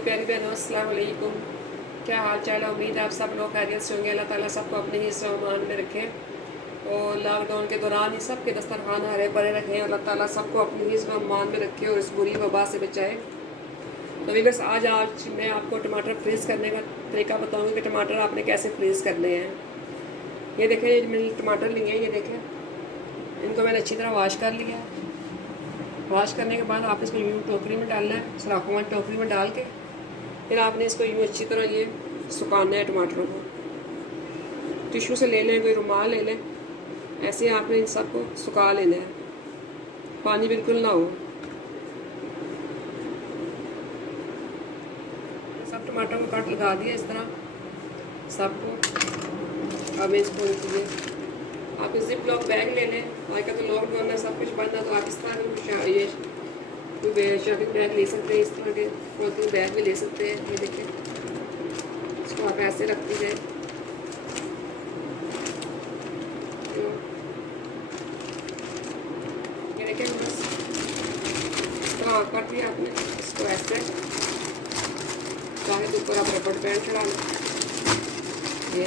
मेरी प्यारी बहनों, अस्सलाम वालेकुम। क्या हाल चाल है? उम्मीद है आप सब लोग खैरियत से होंगे। अल्लाह ताला सबको अपने ही सामान में रखे और लॉकडाउन के दौरान ही सबके दस्तरखान हरे भरे रखें। अल्लाह ताला सबको अपने ही सामान में रखे और इस बुरी वबा से बचाए। तो वीवर्स, आज मैं आपको टमाटर फ्रीज़ करने का तरीका बताऊँगी कि टमाटर आपने कैसे फ्रीज़ करने हैं। ये देखें, ये मैंने टमाटर लिए हैं, ये देखें, इनको मैंने अच्छी तरह वॉश कर लिया है। वॉश करने के बाद आपने इसको यूँ टोकरी में डालना है, सराखों वाली टोकरी में डाल के फिर आपने इसको यूँ अच्छी तरह ये सुखाना है। टमाटरों को टिश्यू से ले लें, कोई रुमाल ले लें, ऐसे आपने इन सबको सुखा लेना है, पानी बिल्कुल ना हो। सब टमाटरों को काट लगा दिया इस तरह सबको। अब इसको ये आप जिप लॉक बैग ले लें। आजकल तो लॉकडाउन में सब कुछ बंद है, तो आप इस तरह ये शॉपिंग बैग ले सकते हैं, इस तरह के पॉलिथीन बैग भी ले सकते हैं। ये देखिए, इसको आप ऐसे रख दीजिए। ये देखिए, बस तो कर दिया आपने इसको ऐसे। चाहे तो ऊपर आप रबड़ बैंड चढ़ा लें। ये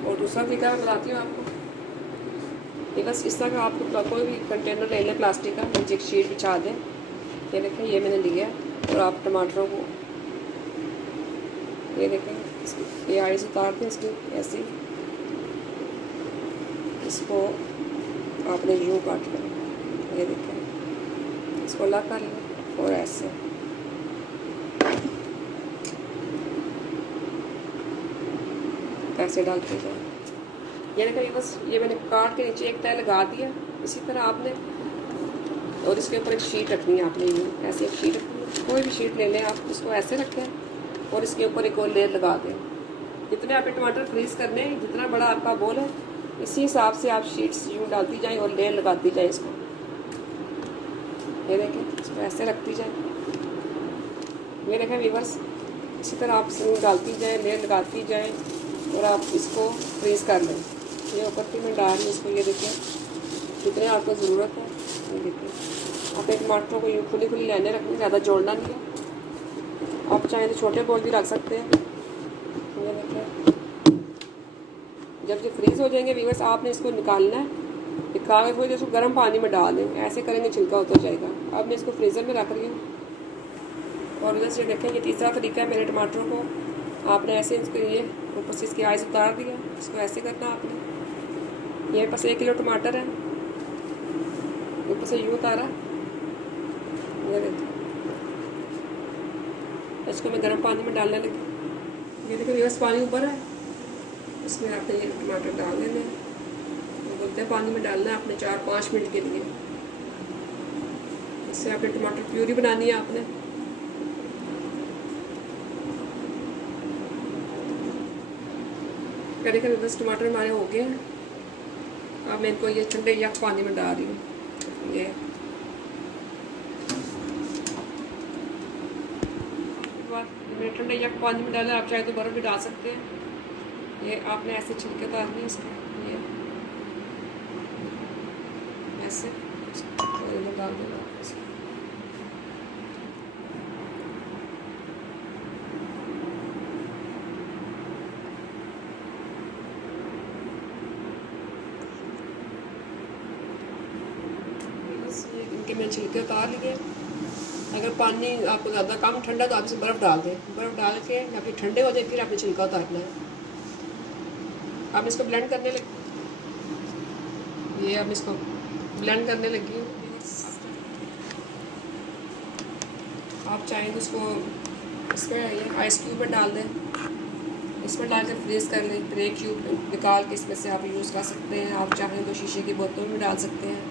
और दूसरा तरीका मैं बताती हूँ आपको। ये बस इस तरह का आपको कोई भी कंटेनर ले लें प्लास्टिक का, नीचे एक शीट बिछा दें। ये देखें, ये मैंने लिया है। और आप टमाटरों को ये देखें, ये आड़ी से उतार दें इसकी ऐसे। इसको आपने यूँ काट लें, ये देखें, इसको ला कर लें और ऐसे ऐसे डालते जाए। ये देखिए, बस ये मैंने काट के नीचे एक तय लगा दिया। इसी तरह आपने और इसके ऊपर एक शीट रखनी है। आपने ये ऐसे एक शीट रखनी है, कोई भी शीट ले लें आप, इसको ऐसे रखें और इसके ऊपर एक और लेयर लगा दें। जितने आपने टमाटर फ्रीज़ करने हैं, जितना बड़ा आपका बोल है, इसी हिसाब से आप शीट्स यूँ डालती जाएँ और लेयर लगाती जाए इसको। ये देखें, इसको ऐसे रखती जाए। ये देखें व्यूअर्स, इसी तरह आप डालती जाएँ, लेयर लगाती जाएँ और आप इसको फ्रीज़ कर लें। ये ऊपर की मैं डाल रही हूँ इसको। ये देखिए, जितने आपको ज़रूरत है। ये देखिए, आप एक टमाटरों को यूँ खुली खुली लाइनें रखनी, ज़्यादा जोड़ना नहीं है। आप चाहें तो छोटे बॉल भी रख सकते हैं। ये देखिए, जब ये फ्रीज़ हो जाएंगे व्यूअर्स, आपने इसको निकालना है। निकाल के इसको गर्म पानी में डाल दें, ऐसे करेंगे छिलका होता जाएगा। अब मैं इसको फ्रीज़र में रख रही हूँ। और जैसे देखें, ये तीसरा तरीका है। मेरे टमाटरों को आपने ऐसे इसको ये ऊपर से इसकी आइस उतार दिया, इसको ऐसे करना आपने। ये मेरे पास 1 किलो टमाटर है, ऊपर से यूँ उतारा। ये देखिए, इसको मैं गर्म पानी में डालने लगी। ये देखिए बस पानी ऊपर है, इसमें आपने ये टमाटर डाल देने हैं। बोलते हैं पानी में डालना है आपने 4-5 मिनट के लिए। इससे आपने टमाटर प्यूरी बनानी है आपने। कभी कभी बस टमाटर हमारे हो गए हैं। अब मैं इनको ये ठंडे या पानी में डाल रही हूँ। ये मैं ठंडे या पानी में डाला, आप चाहे तो बर्फ़ भी डाल सकते हैं। ये आपने ऐसे छिलके उतारने इसके, ये ऐसे और डाल देना। इनके मैंने छिलके उतार लिए। अगर पानी आपको ज़्यादा कम ठंडा तो आप इसे बर्फ़ डाल दें। बर्फ़ डाल के या फिर ठंडे हो जाए, फिर आपने छिलका उतारना है। आप इसको ब्लेंड करने लगे। ये अब इसको ब्लेंड करने लगी हूँ। आप चाहें तो इसको इसमें ये आइस क्यूब में डाल दें, इसमें डाल कर फ्रीज़ कर लें। फिर एक क्यूब निकाल के इसमें से आप यूज़ कर सकते हैं। आप चाहें तो शीशे की बोतल में डाल सकते हैं।